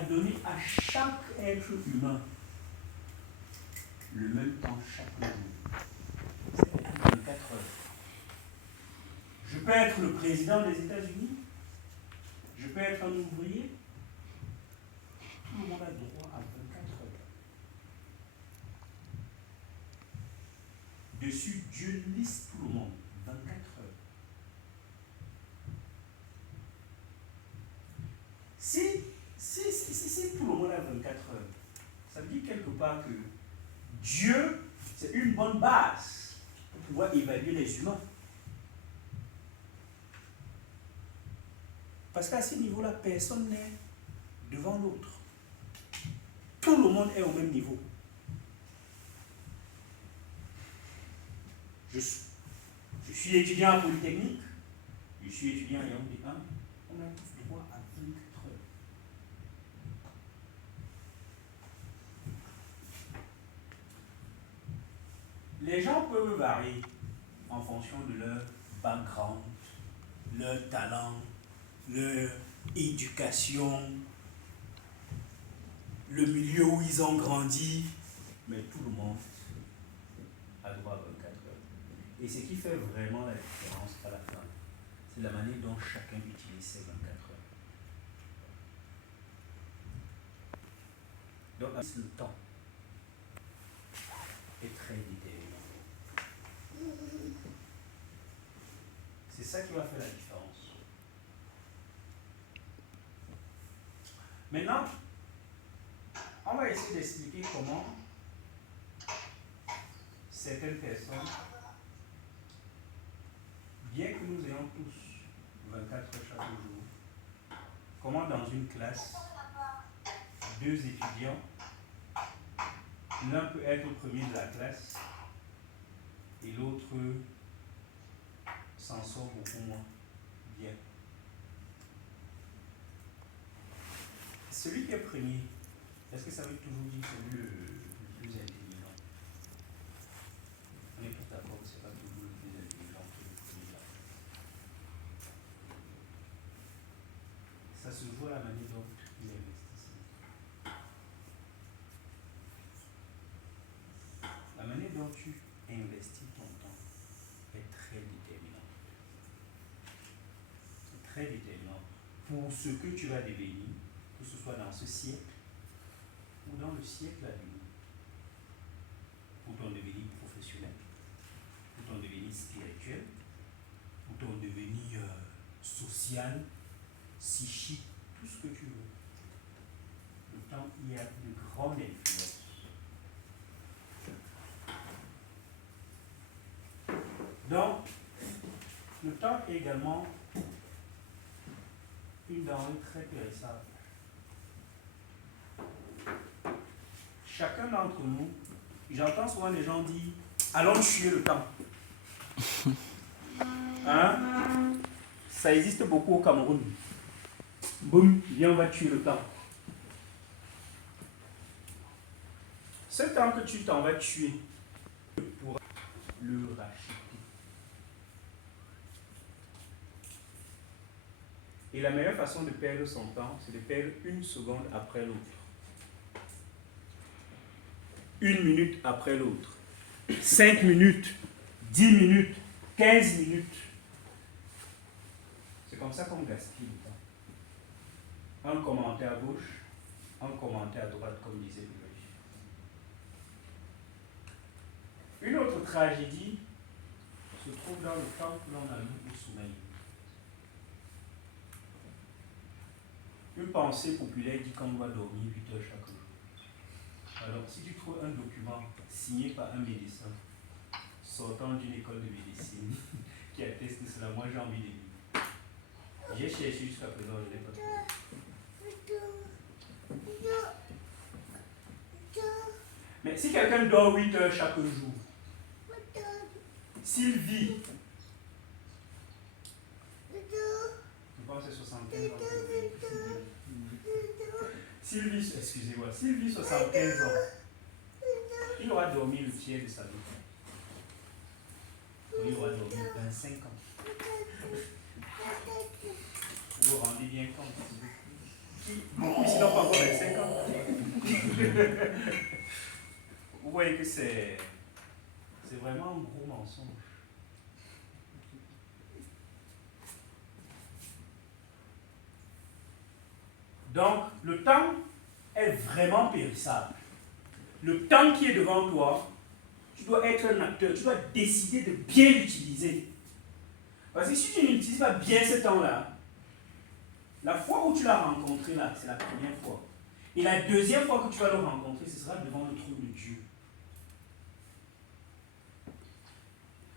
a donné à chaque être humain le même temps chaque jour. C'est 24 heures. Je peux être le président des États-Unis, je peux être un ouvrier, tout le monde a droit à 24 heures. Dessus, Dieu liste tout le monde, 24 heures. Si tout le monde a 24 heures, ça veut dire quelque part que Dieu, c'est une bonne base pour pouvoir évaluer les humains. Parce qu'à ce niveau-là, personne n'est devant l'autre. Tout le monde est au même niveau. Je suis étudiant en Polytechnique, je suis étudiant en Yaoundé 1, on a tous droit à 24 heures. Les gens peuvent varier en fonction de leur background, leur talent, leur éducation, le milieu où ils ont grandi, mais tout le monde a droit à 24 heures. Et ce qui fait vraiment la différence à la fin, c'est la manière dont chacun utilise ces 24 heures. Donc, le temps est très déterminant. C'est ça qui va faire la différence. Maintenant, on va essayer d'expliquer comment certaines personnes, bien que nous ayons tous 24 heures chaque jour, comment dans une classe, deux étudiants, l'un peut être premier de la classe et l'autre s'en sort beaucoup moins bien. Celui qui est premier, est-ce que ça veut toujours dire celui le plus intelligent? On est tous d'accord que ce n'est pas toujours le plus intelligent qui est le premier là. Ça se joue à la manière dont il investit. La manière dont tu investis ton temps est très déterminante. C'est très déterminant pour ce que tu vas devenir, que ce soit dans ce siècle ou dans le siècle à venir, pour ton devenir professionnel, pour ton devenir spirituel, pour ton devenir social, psychique, tout ce que tu veux. Le temps y a de grandes influences. Donc, le temps est également une denrée très périssable. Chacun d'entre nous, j'entends souvent les gens dire allons tuer le temps. Hein? Ça existe beaucoup au Cameroun. Boum, viens, on va tuer le temps. Ce temps que tu t'en vas tuer, tu pourras le racheter. Et la meilleure façon de perdre son temps, c'est de perdre une seconde après l'autre. Une minute après l'autre. 5 minutes, 10 minutes, 15 minutes. C'est comme ça qu'on gaspille le temps. Un commentaire à gauche, un commentaire à droite, comme disait le juge. Une autre tragédie se trouve dans le temps que l'on a mis au sommeil. Une pensée populaire dit qu'on doit dormir 8 heures chaque jour. Alors, si tu trouves un document signé par un médecin sortant d'une école de médecine qui atteste cela, moi j'ai envie de lire. J'ai cherché jusqu'à présent, je ne l'ai pas trouvé. Mais si quelqu'un dort 8 heures chaque jour, s'il vit, je pense que c'est 75 ans. S'il vit 75 ans, il aura dormi le tiers de sa vie. Il aura dormi 25 ans. Vous vous rendez bien compte. Beaucoup ici n'ont pas encore 25 ans. Vous voyez que c'est vraiment un gros mensonge. Donc, le temps est vraiment périssable. Le temps qui est devant toi, tu dois être un acteur, tu dois décider de bien l'utiliser. Parce que si tu n'utilises pas bien ce temps-là, la fois où tu l'as rencontré là, c'est la première fois. Et la deuxième fois que tu vas le rencontrer, ce sera devant le trône de Dieu.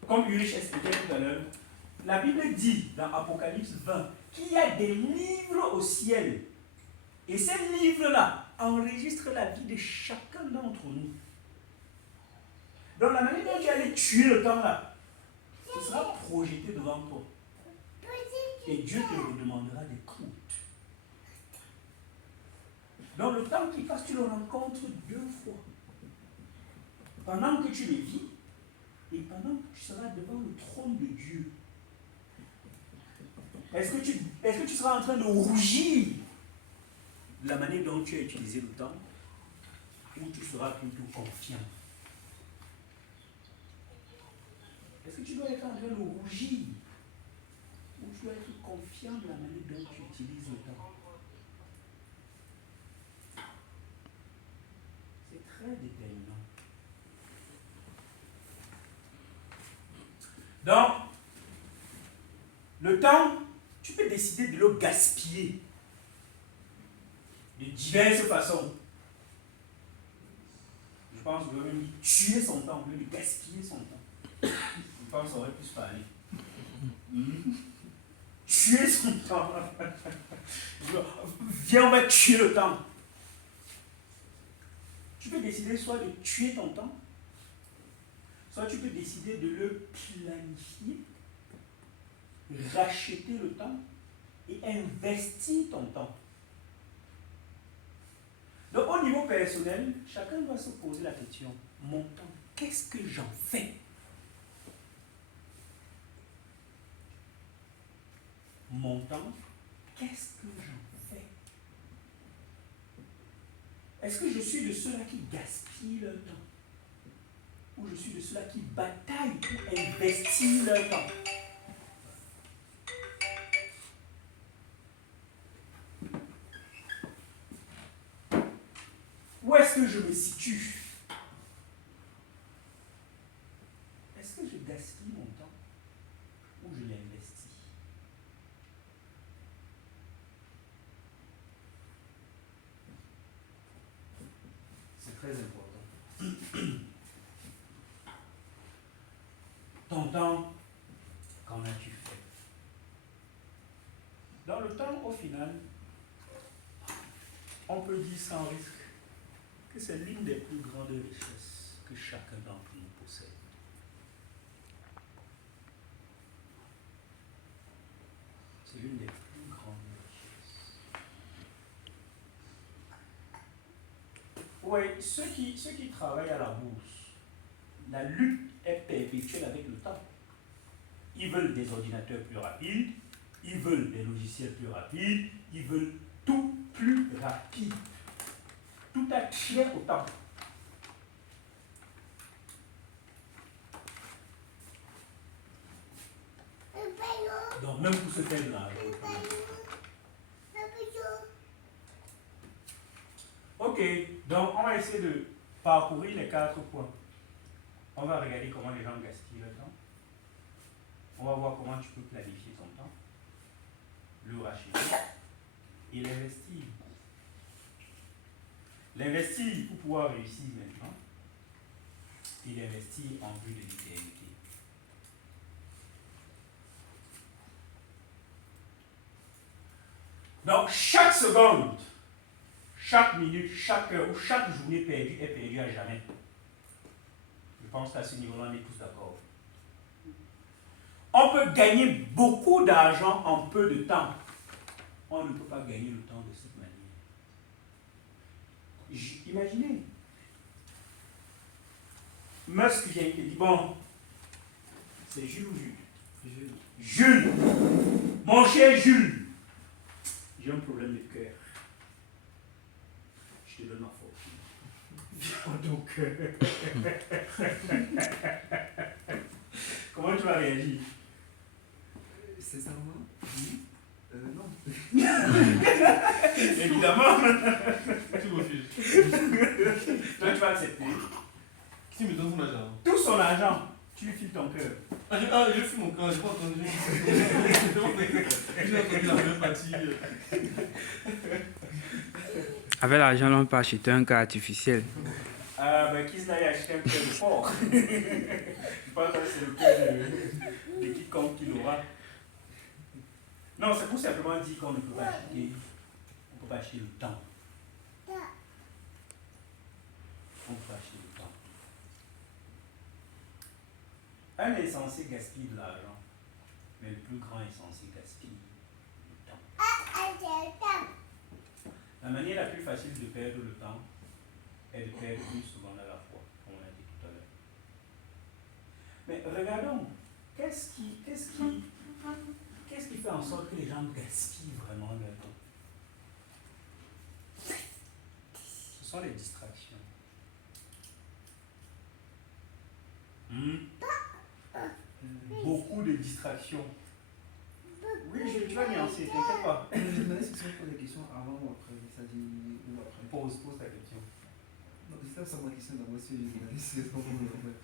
Comme Ulrich expliquait tout à l'heure, la Bible dit dans Apocalypse 20 qu'il y a des livres au ciel. Et ces livres-là enregistrent la vie de chacun d'entre nous. Donc la manière dont tu allais tuer le temps là, ce sera projeté devant toi. Et Dieu te le demandera des comptes. Donc le temps qui passe, tu le rencontres 2 fois. Pendant que tu le vis, et pendant que tu seras devant le trône de Dieu. Est-ce que tu seras en train de rougir de la manière dont tu as utilisé le temps, ou tu seras plutôt confiant? Est-ce que tu dois être en train de rougir, ou tu dois être confiant de la manière dont tu utilises le temps? C'est très déterminant. Donc, le temps, tu peux décider de le gaspiller de diverses façons. Je pense que même tuer son temps, même gaspiller son temps. Je pense que ça aurait pu se parler. Tuer son temps. Viens, on va tuer le temps. Tu peux décider soit de tuer ton temps, soit tu peux décider de le planifier, racheter le temps et investir ton temps. Donc au niveau personnel, chacun doit se poser la question, mon temps, qu'est-ce que j'en fais? Mon temps, qu'est-ce que j'en fais? Est-ce que je suis de ceux-là qui gaspillent leur temps? Ou je suis de ceux-là qui bataillent pour investir leur temps? Où est-ce que je me situe? Est-ce que je gaspille mon temps ou je l'investis? C'est très important. Ton temps, qu'en as-tu fait? Dans le temps, au final, on peut dire sans risque que c'est l'une des plus grandes richesses que chacun d'entre nous possède. C'est l'une des plus grandes richesses. Oui, ceux qui travaillent à la bourse, la lutte est perpétuelle avec le temps. Ils veulent des ordinateurs plus rapides, ils veulent des logiciels plus rapides, ils veulent tout plus rapide. Tout est cher au temps. Donc même pour se faire de l'argent. Ok, donc on va essayer de parcourir les 4 points. On va regarder comment les gens gaspillent leur temps. On va voir comment tu peux planifier ton temps, le racheter et l'investir. L'investir pour pouvoir réussir maintenant et l'investir en vue de l'éternité. Donc chaque seconde, chaque minute, chaque heure ou chaque journée perdue est perdue à jamais. Je pense qu'à ce niveau-là, on est tous d'accord. On peut gagner beaucoup d'argent en peu de temps. On ne peut pas gagner le temps de cette manière. Imaginez, Musk vient et dit, bon, c'est Jules ou Jules? Jules, mon cher Jules, j'ai un problème de cœur. Donc, comment tu vas réagir? Sincèrement, non. Évidemment. Tu refuses. Toi, tu vas accepter. Qui me donne son argent? Tout son argent, tu lui files ton cœur. Je fume mon cœur, j'ai pas entendu. J'ai entendu la première partie. Avec l'argent, on peut acheter un cœur artificiel. Qui se l'a acheté un cœur de porc? Je pense que c'est le cœur de quiconque qui l'aura. Non, c'est pour simplement dire qu'on ne peut pas acheter. On ne peut pas acheter le temps. On ne peut pas acheter le temps. Un est censé gaspiller de l'argent, mais le plus grand est censé gaspiller le temps. La manière la plus facile de perdre le temps est de perdre une seconde à la fois, comme on a dit tout à l'heure. Mais regardons, qu'est-ce qui fait en sorte que les gens gaspillent vraiment leur temps? Ce sont les distractions. Beaucoup de distractions. Oui, tu vas nuancer, t'inquiète pas. Je me demandais si tu me poses des questions avant ou après. Ça dit ou après. Pose ta question. Non, c'est ça ma question d'abord si j'ai demandé si c'est pas bon après.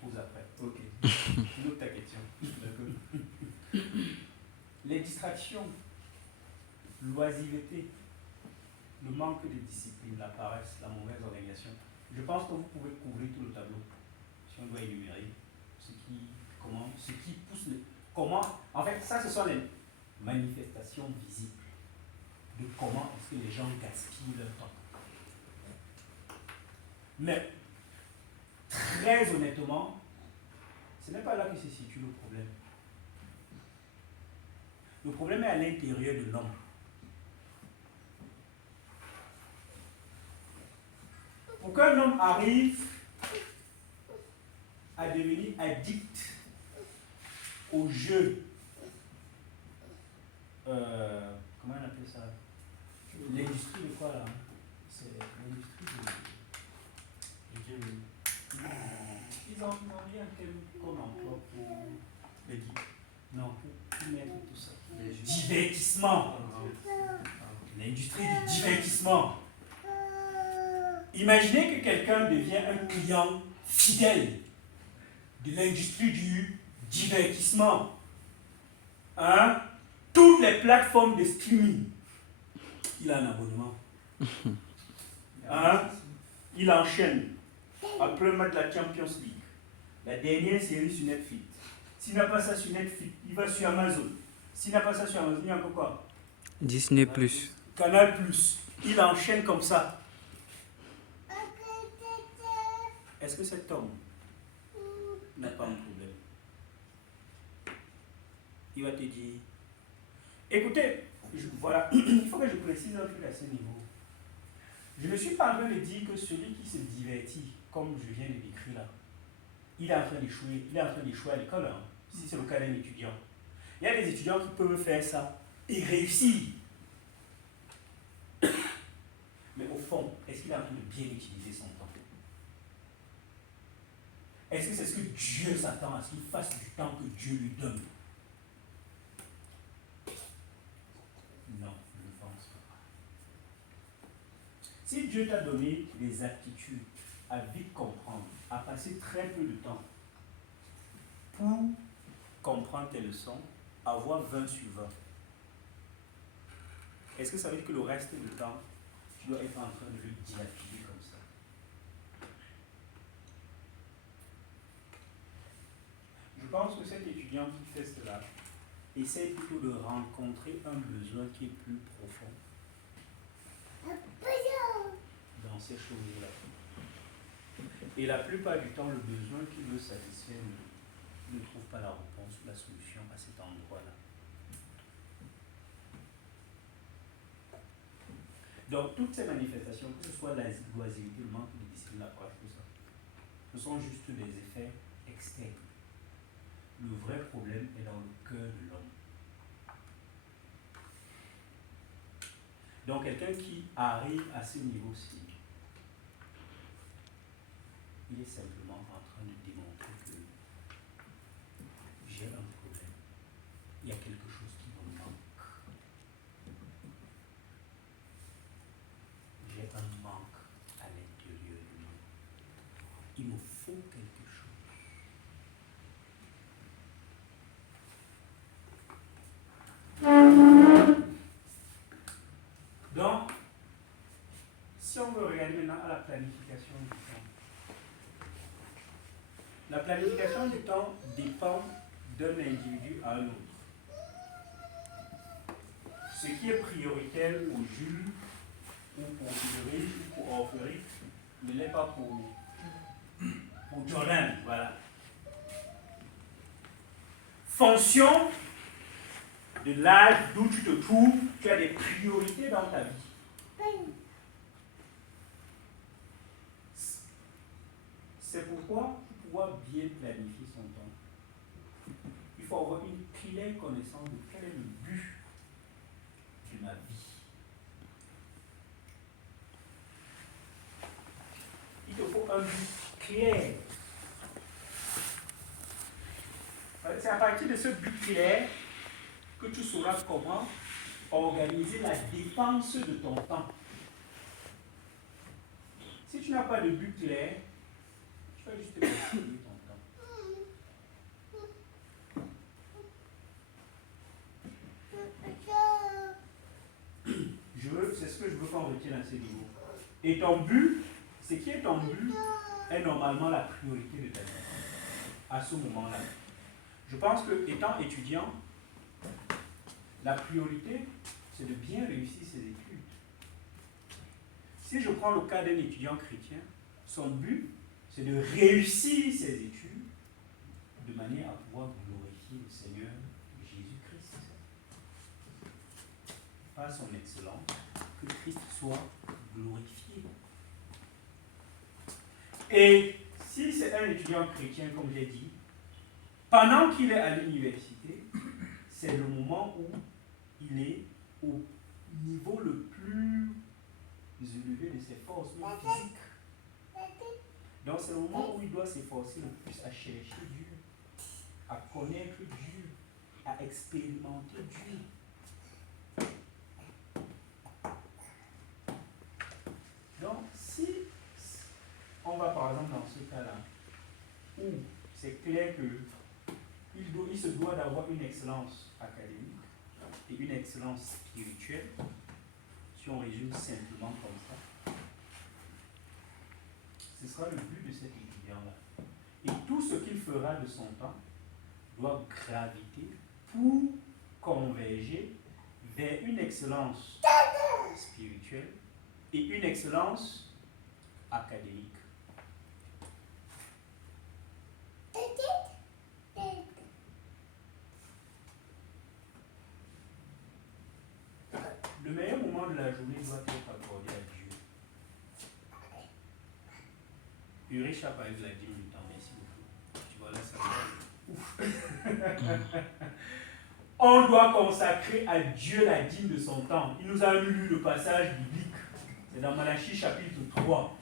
Pose après. Ok. Note ta question. D'accord. Les distractions, l'oisiveté, le manque de discipline, la paresse, la mauvaise organisation. Je pense que vous pouvez couvrir tout le tableau si on doit énumérer ce qui pousse en fait, ça ce sont les manifestations visibles de comment est-ce que les gens gaspillent leur temps. Mais très honnêtement, ce n'est pas là que se situe le problème. Le problème est à l'intérieur de l'homme. Pour qu'un homme arrive à devenir addict au jeu, comment on appelle ça? L'industrie de quoi là? C'est l'industrie de gaming. Ils ont mis un thème qu'on emploie pour les geeks. Non, pour mettre tout ça. Divertissement. L'industrie du divertissement. Imaginez que quelqu'un devient un client fidèle de l'industrie du divertissement. Hein? Toutes les plateformes de streaming, il a un abonnement. Hein? Il enchaîne. Après le match de la Champions League, la dernière série sur Netflix. S'il n'a pas ça sur Netflix, il va sur Amazon. S'il n'a pas ça sur Amazon, il y a encore quoi? Disney+. Canal+. Il enchaîne comme ça. Est-ce que cet homme n'a pas un problème? Il va te dire, écoutez, voilà, il faut que je précise un truc à ce niveau. Je ne suis pas en train de dire que celui qui se divertit, comme je viens de décrire là, il est en train d'échouer, à l'école, hein, si c'est le cas d'un étudiant. Il y a des étudiants qui peuvent faire ça et réussir. Mais au fond, est-ce qu'il est en train de bien utiliser son temps? Est-ce que c'est ce que Dieu s'attend à ce qu'il fasse du temps que Dieu lui donne? Non, je ne pense pas. Si Dieu t'a donné des aptitudes à vite comprendre, à passer très peu de temps pour comprendre tes leçons, avoir 20 sur 20, est-ce que ça veut dire que le reste du temps, tu dois être en train de le dilapider comme ça? Je pense que cet étudiant qui fait cela essaie plutôt de rencontrer un besoin qui est plus profond dans ces choses-là. Et la plupart du temps, le besoin qu'il veut satisfaire ne trouve pas la réponse ou la solution à cet endroit-là. Donc, toutes ces manifestations, que ce soit l'oisiveté, le manque de discipline, l'approche, tout ça, ce sont juste des effets externes. Le vrai problème est dans le cœur de l'homme. Donc, quelqu'un qui arrive à ce niveau-ci Il est simplement en train de démontrer que j'ai un problème. Il y a quelque chose qui me manque. J'ai un manque à l'intérieur de moi. Il me faut quelque chose. Donc, si on veut regarder maintenant à la planification du temps, la planification du temps dépend d'un individu à un autre. Ce qui est prioritaire pour Jules, ou pour Ulrich, ou pour Orpheric, ne l'est pas pour Jordan. Voilà. Fonction de l'âge d'où tu te trouves, tu as des priorités dans ta vie. C'est pourquoi, pour pouvoir bien planifier son temps, il faut avoir une claire connaissance de quel est le but de ma vie. Il te faut un but clair. C'est à partir de ce but clair que tu sauras comment organiser la dépense de ton temps. Si tu n'as pas de but clair, tu vas juste gaspiller ton temps. C'est ce que je veux qu'on retienne à ce niveau. Et ton but, ce qui est ton but, est normalement la priorité de ta vie. À ce moment-là. Je pense que, étant étudiant, la priorité, c'est de bien réussir ses études. Si je prends le cas d'un étudiant chrétien, son but, c'est de réussir ses études de manière à pouvoir glorifier le Seigneur Jésus-Christ. Par son excellence, que Christ soit glorifié. Et si c'est un étudiant chrétien, comme j'ai dit, pendant qu'il est à l'université, c'est le moment où il est au niveau le plus élevé de ses forces, même physiques. Donc c'est le moment où il doit s'efforcer le plus à chercher Dieu, à connaître Dieu, à expérimenter Dieu. Donc si on va par exemple dans ce cas-là, où c'est clair que il se doit d'avoir une excellence académique et une excellence spirituelle, si on résume simplement comme ça, ce sera le but de cet étudiant-là. Et tout ce qu'il fera de son temps doit graviter pour converger vers une excellence spirituelle et une excellence académique. Le meilleur moment de la journée doit être accordé à Dieu. Ulrich a parlé de la dîme du temps, merci beaucoup. Tu vois là, ça va. On doit consacrer à Dieu la dîme de son temps. Il nous a lu le passage biblique. C'est dans Malachie chapitre 3.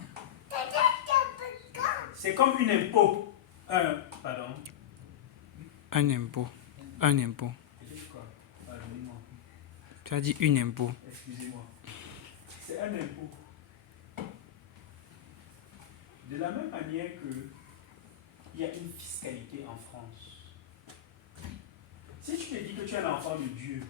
C'est comme une impôt. Pardon. Un impôt. Un impôt. Pardonnez-moi. Tu as dit une impôt. Excusez-moi. C'est un impôt. De la même manière que il y a une fiscalité en France. Si tu te dis que tu es l'enfant de Dieu,